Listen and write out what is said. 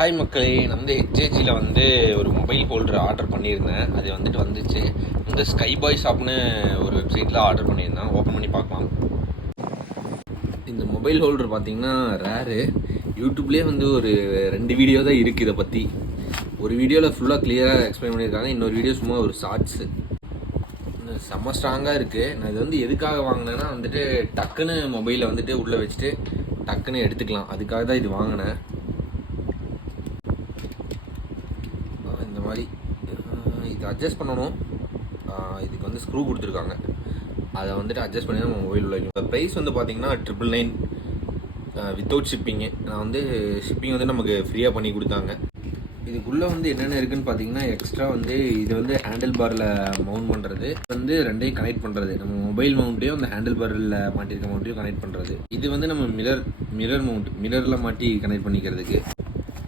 Hi மக்களே, நான் வந்து ஹெச்ஏஜியில் வந்து ஒரு மொபைல் ஹோல்டர் ஆர்டர் பண்ணியிருந்தேன். அது வந்துச்சு. இந்த ஸ்கை பாய் ஷாப்னு ஒரு வெப்சைட்டில் ஆர்டர் பண்ணியிருந்தேன். ஓப்பன் பண்ணி பார்க்கலாம். இந்த மொபைல் ஹோல்டர் பார்த்தீங்கன்னா ரேரு. யூடியூப்லேயே வந்து ஒரு 2 வீடியோ தான் இருக்குது இதை பற்றி. ஒரு வீடியோவில் ஃபுல்லாக கிளியராக எக்ஸ்பிளைன் பண்ணியிருக்காங்க. இன்னொரு வீடியோ சும்மா ஒரு ஷார்ட்ஸு. செம்ம ஸ்ட்ராங்காக இருக்குது. நான் இது வந்து எதுக்காக வாங்கினேன்னா டக்குன்னு மொபைலை உள்ளே வச்சுட்டு டக்குன்னு எடுத்துக்கலாம். அதுக்காக தான் இது வாங்கினேன். இந்த மாதிரி இது அட்ஜஸ்ட் பண்ணணும். இதுக்கு வந்து ஸ்க்ரூ கொடுத்துருக்காங்க. அதை அட்ஜஸ்ட் பண்ணி தான் மொபைல் உள்ள வைக்கணும். ப்ரைஸ் பார்த்தீங்கன்னா 999 வித்தவுட் ஷிப்பிங்கு. நான் ஷிப்பிங் நமக்கு ஃப்ரீயாக பண்ணி கொடுத்தாங்க. இதுக்குள்ளே என்னென்ன இருக்குதுன்னு பார்த்தீங்கன்னா, எக்ஸ்ட்ரா இது ஹேண்டில் பாரில் மவுண்ட் பண்ணுறது, ரெண்டையும் கனெக்ட் பண்ணுறது. நம்ம மொபைல் மவுண்ட்டையும் அந்த ஹேண்டில் பாரில் மாட்டியிருக்க மவுண்ட்டையும் கனெக்ட் பண்ணுறது. இது நம்ம மிரர் மவுண்ட், மிரரில் மாட்டி கனெக்ட் பண்ணிக்கிறதுக்கு.